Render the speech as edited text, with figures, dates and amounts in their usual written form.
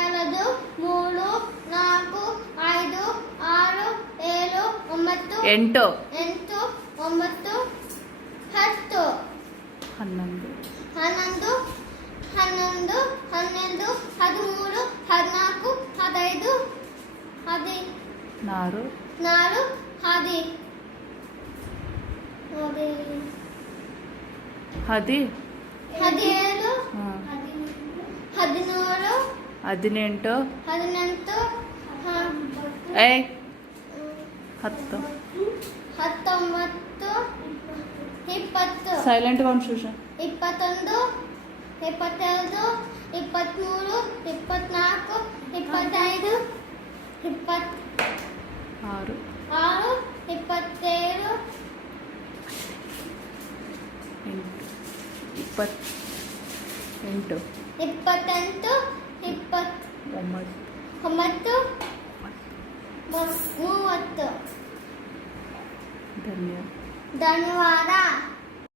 ಎರಡು ಮೂರು ನಾಲ್ಕು ಐದು ಆರು ಏಳು ಒಂಬತ್ತು ಎಂಟು ಎಂಟು ಒಂಬತ್ತು ಹತ್ತು ಹನ್ನೊಂದು ಹನ್ನೊಂದು ಹನ್ನೊಂದು ಹನ್ನೆರಡು ಹದಿಮೂರು ಹದಿನಾಲ್ಕು ಹದಿನೈದು ನಾರು ನಾಲ್ಕು ಹದಿನೇಳು ಹದಿನೇಳು ಹದಿನೆಂಟು ಹದಿನೆಂಟು ಹತ್ತು ಹತ್ತೊಂಬತ್ತು ಇಪ್ಪತ್ತು ಸೈಲೆಂಟ್ ಕಾನ್ಸ್ಟಿಟ್ಯೂಷನ್ ಇಪ್ಪತ್ತೊಂದು ಇಪ್ಪತ್ತೆರಡು ಇಪ್ಪತ್ತ್ಮೂರು ಇಪ್ಪತ್ನಾಲ್ಕು ಇಪ್ಪತ್ತೈದು ಆರು ಆರು ಇಪ್ಪತ್ತೇಳು ಇಪ್ಪತ್ತೆಂಟು ಇಪ್ಪತ್ತೆಂಟು ಒಂಬತ್ತು ಮೂವತ್ತು ಧನ್ಯವಾದ. ಧನ್ಯವಾದ.